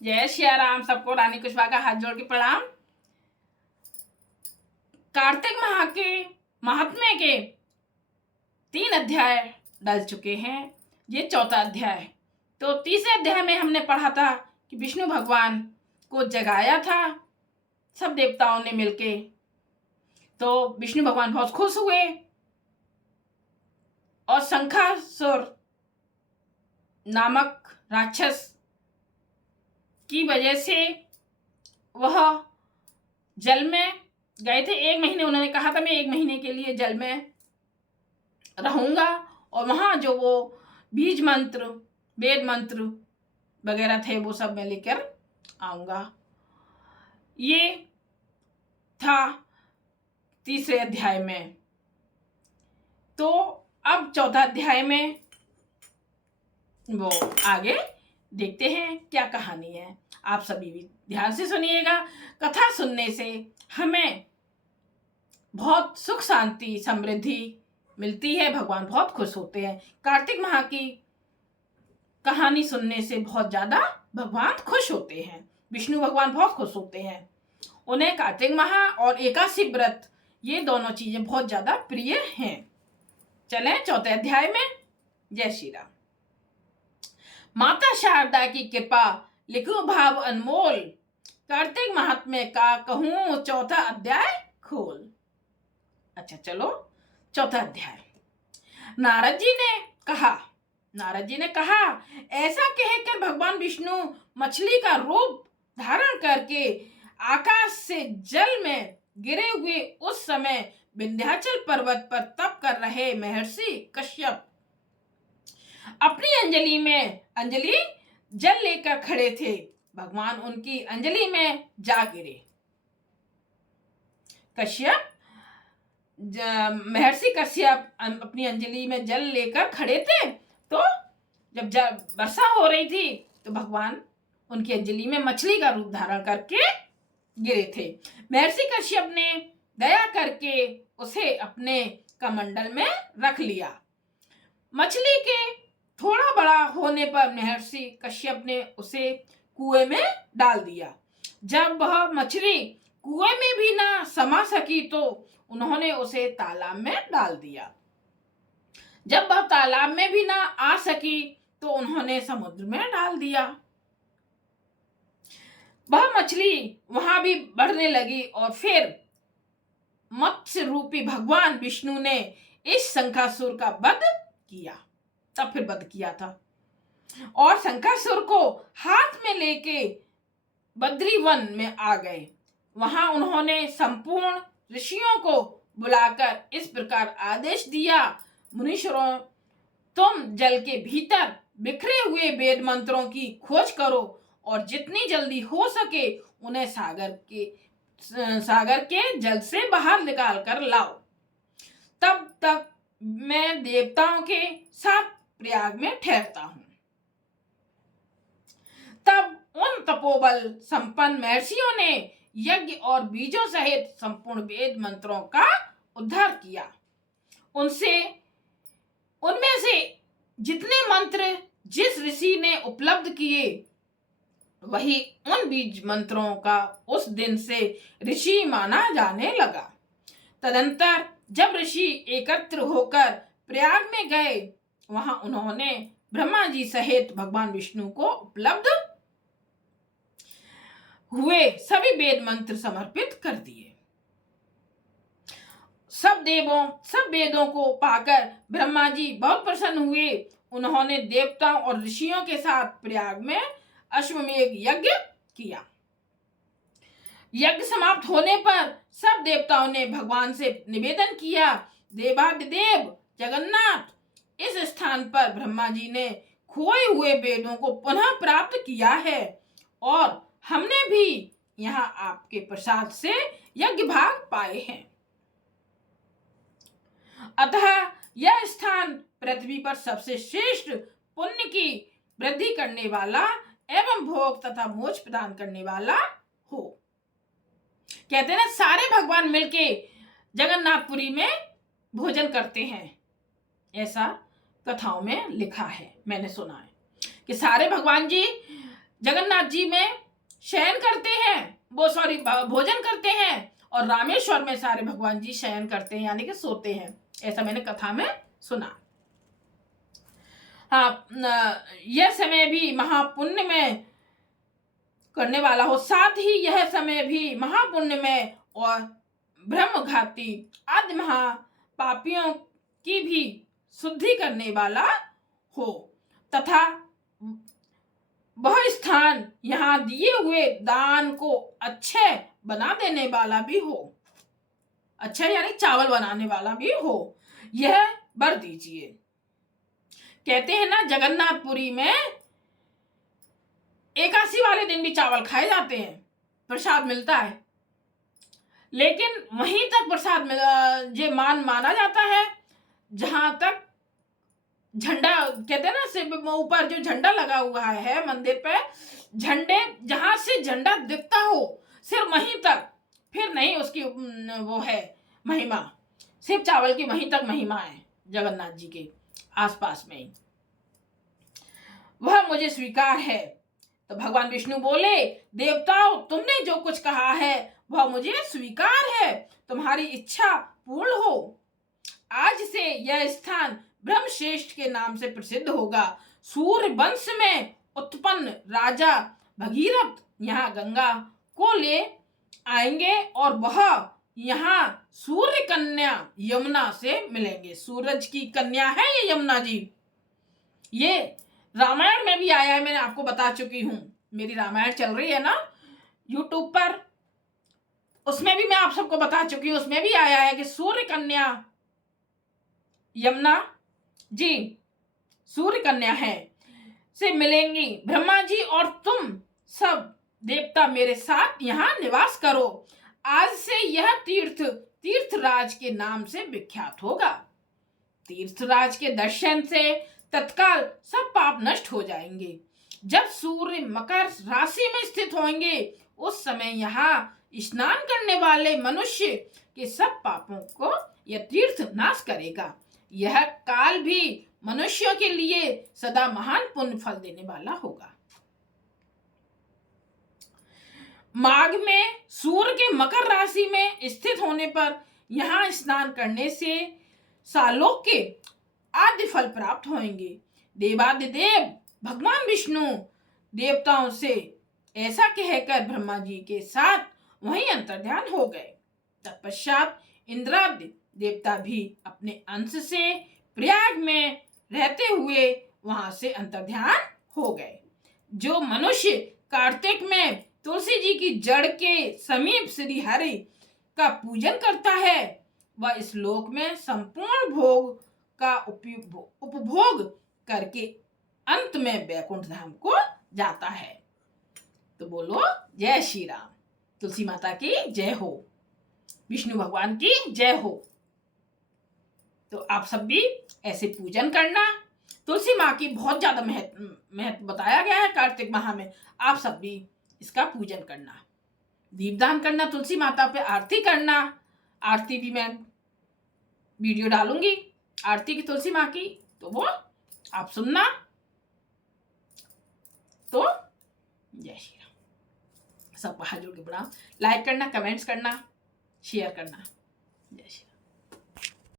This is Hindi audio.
जय सिया राम। सबको रानी कुशवा का हाथ जोड़ के प्रणाम। कार्तिक माह के महात्म्य के 3 अध्याय डल चुके हैं। ये चौथा अध्याय। तो तीसरे अध्याय में हमने पढ़ा था कि विष्णु भगवान को जगाया था सब देवताओं ने मिलके। तो विष्णु भगवान बहुत खुश हुए और शंखासुर नामक राक्षस की वजह से वह जल में गए थे। 1 महीने उन्होंने कहा था मैं 1 महीने के लिए जल में रहूंगा और वहां जो वो बीज मंत्र वेद मंत्र वगैरह थे वो सब मैं लेकर आऊंगा। ये था तीसरे अध्याय में। तो अब चौथा अध्याय में वो आगे देखते हैं क्या कहानी है। आप सभी भी ध्यान से सुनिएगा। कथा सुनने से हमें बहुत सुख शांति समृद्धि मिलती है। भगवान बहुत खुश होते हैं। कार्तिक माह की कहानी सुनने से बहुत ज्यादा भगवान खुश होते हैं। विष्णु भगवान बहुत खुश होते हैं। उन्हें कार्तिक माह और एकादशी व्रत ये दोनों चीजें बहुत ज्यादा प्रिय हैं। चलें चौथे अध्याय में। जय श्री राम। माता शारदा की कृपा लिखो भाव अनमोल, कार्तिक महात्म्य का कहूं चौथा अध्याय खोल। अच्छा चलो चौथा अध्याय। नारद जी ने कहा ऐसा कहकर भगवान विष्णु मछली का रूप धारण करके आकाश से जल में गिरे हुए उस समय विंध्याचल पर्वत पर तप कर रहे महर्षि कश्यप अपनी अंजलि जल लेकर खड़े थे। भगवान उनकी अंजलि में जा गिरे। महर्षि कश्यप अपनी अंजलि में जल लेकर खड़े थे। तो जब वर्षा हो रही थी तो भगवान उनकी अंजलि में मछली का रूप धारण करके गिरे थे। महर्षि कश्यप ने दया करके उसे अपने कमंडल में रख लिया। मछली के थोड़ा बड़ा होने पर महर्षि कश्यप ने उसे कुएं में डाल दिया। जब वह मछली कुएं में भी ना समा सकी तो उन्होंने उसे तालाब में डाल दिया। जब वह तालाब में भी ना आ सकी तो उन्होंने समुद्र में डाल दिया। वह मछली वहां भी बढ़ने लगी और फिर मत्स्य रूपी भगवान विष्णु ने इस शंखासुर का वध किया। तब फिर वध किया था और शंखासुर को हाथ में लेके बद्री वन में आ गए। वहां उन्होंने संपूर्ण ऋषियों को बुलाकर इस प्रकार आदेश दिया, मुनीश्वरों तुम जल के भीतर बिखरे हुए वेद मंत्रों की खोज करो और जितनी जल्दी हो सके उन्हें सागर के जल से बाहर निकाल कर लाओ। तब तक मैं देवताओं के साथ प्रयाग में ठहरता हूं। तब उन तपोबल संपन्न महर्षियों ने यज्ञ और बीजों सहित संपूर्ण वेद मंत्रों का उद्धार किया। उनमें से जितने मंत्र जिस ऋषि ने उपलब्ध किए वही उन बीज मंत्रों का उस दिन से ऋषि माना जाने लगा। तदंतर जब ऋषि एकत्र होकर प्रयाग में गए वहां उन्होंने ब्रह्मा जी सहित भगवान विष्णु को उपलब्ध हुए सभी वेद मंत्र समर्पित कर दिए। सब वेदों को पाकर ब्रह्मा जी बहुत प्रसन्न हुए। उन्होंने देवताओं और ऋषियों के साथ प्रयाग में अश्वमेध यज्ञ किया। यज्ञ समाप्त होने पर सब देवताओं ने भगवान से निवेदन किया, देवाधिदेव जगन्नाथ, इस स्थान पर ब्रह्मा जी ने खोए हुए वेदों को पुनः प्राप्त किया है और हमने भी यहाँ आपके प्रसाद से यज्ञ भाग पाए हैं। अतः यह स्थान पृथ्वी पर सबसे श्रेष्ठ पुण्य की वृद्धि करने वाला एवं भोग तथा मोक्ष प्रदान करने वाला हो। कहते हैं ना सारे भगवान मिलके जगन्नाथपुरी में भोजन करते हैं, ऐसा कथाओं में लिखा है, मैंने सुना है कि सारे भगवान जी जगन्नाथ जी में शयन करते हैं, वो सॉरी भोजन करते हैं, और रामेश्वर में सारे भगवान जी शयन करते हैं, यानी कि सोते हैं। ऐसा मैंने कथा में सुना। हाँ, यह समय भी महापुण्य में करने वाला हो, साथ ही यह समय भी महापुण्य में और ब्रह्मघाती आदि महापापियों की भी शुद्धि करने वाला हो, तथा वह स्थान यहाँ दिए हुए दान को अच्छे बना देने वाला भी हो, अच्छा यानी चावल बनाने वाला भी हो, यह वर दीजिए। कहते हैं ना, जगन्नाथपुरी में एकादशी वाले दिन भी चावल खाए जाते हैं, प्रसाद मिलता है, लेकिन वहीं तक प्रसाद ये माना जाता है जहां तक झंडा, कहते हैं ना, सिर्फ ऊपर जो झंडा लगा हुआ है मंदिर पे, झंडे जहां से झंडा दिखता हो सिर्फ वहीं तक, फिर नहीं उसकी वो है महिमा, सिर्फ चावल की वहीं तक महिमा है जगन्नाथ जी के आसपास में ही, वह मुझे स्वीकार है। तो भगवान विष्णु बोले, देवताओं, तुमने जो कुछ कहा है वह मुझे स्वीकार है, तुम्हारी इच्छा पूर्ण हो। आज से यह स्थान ब्रह्मश्रेष्ठ के नाम से प्रसिद्ध होगा। सूर्य वंश में उत्पन्न राजा भगीरथ यहाँ गंगा को ले आएंगे और वह यहाँ सूर्य कन्या यमुना से मिलेंगे। सूरज की कन्या है ये यमुना जी। ये रामायण में भी आया है, मैंने आपको बता चुकी हूं, मेरी रामायण चल रही है ना यूट्यूब पर, उसमें भी मैं आप सबको बता चुकी हूं, उसमें भी आया है कि सूर्य कन्या यमुना जी सूर्य कन्या है से मिलेंगी। ब्रह्मा जी और तुम सब देवता मेरे साथ यहाँ निवास करो। आज से यह तीर्थराज के नाम से विख्यात होगा। तीर्थराज के दर्शन से तत्काल सब पाप नष्ट हो जाएंगे। जब सूर्य मकर राशि में स्थित होंगे उस समय यहाँ स्नान करने वाले मनुष्य के सब पापों को यह तीर्थ नाश करेगा। यह काल भी मनुष्यों के लिए सदा महान पुण्य फल देने वाला होगा। माघ में सूर्य के मकर राशि में स्थित होने पर यहाँ स्नान करने से सालोक के आदि फल प्राप्त होंगे। देवादिदेव भगवान विष्णु देवताओं से ऐसा कहकर ब्रह्मा जी के साथ वहीं अंतर्ध्यान हो गए। तत्पश्चात इंद्रादि देवता भी अपने अंश से प्रयाग में रहते हुए वहां से अंतर्ध्यान हो गए। जो मनुष्य कार्तिक में तुलसी जी की जड़ के समीप श्री हरि का पूजन करता है वह इस लोक में संपूर्ण भोग का उपभोग करके अंत में वैकुंठ धाम को जाता है। तो बोलो जय श्री राम। तुलसी माता की जय हो, विष्णु भगवान की जय हो। तो आप सब भी ऐसे पूजन करना। तुलसी माँ की बहुत ज्यादा महत्व बताया गया है कार्तिक माह में। आप सब भी इसका पूजन करना, दीपदान करना, तुलसी माता पे आरती करना। आरती भी मैं वीडियो डालूंगी आरती की तुलसी माँ की, तो वो आप सुनना। तो जय श्री राम। सबको हाथ जोड़ के प्रणाम। लाइक करना, कमेंट्स करना, शेयर करना। जय श्री राम।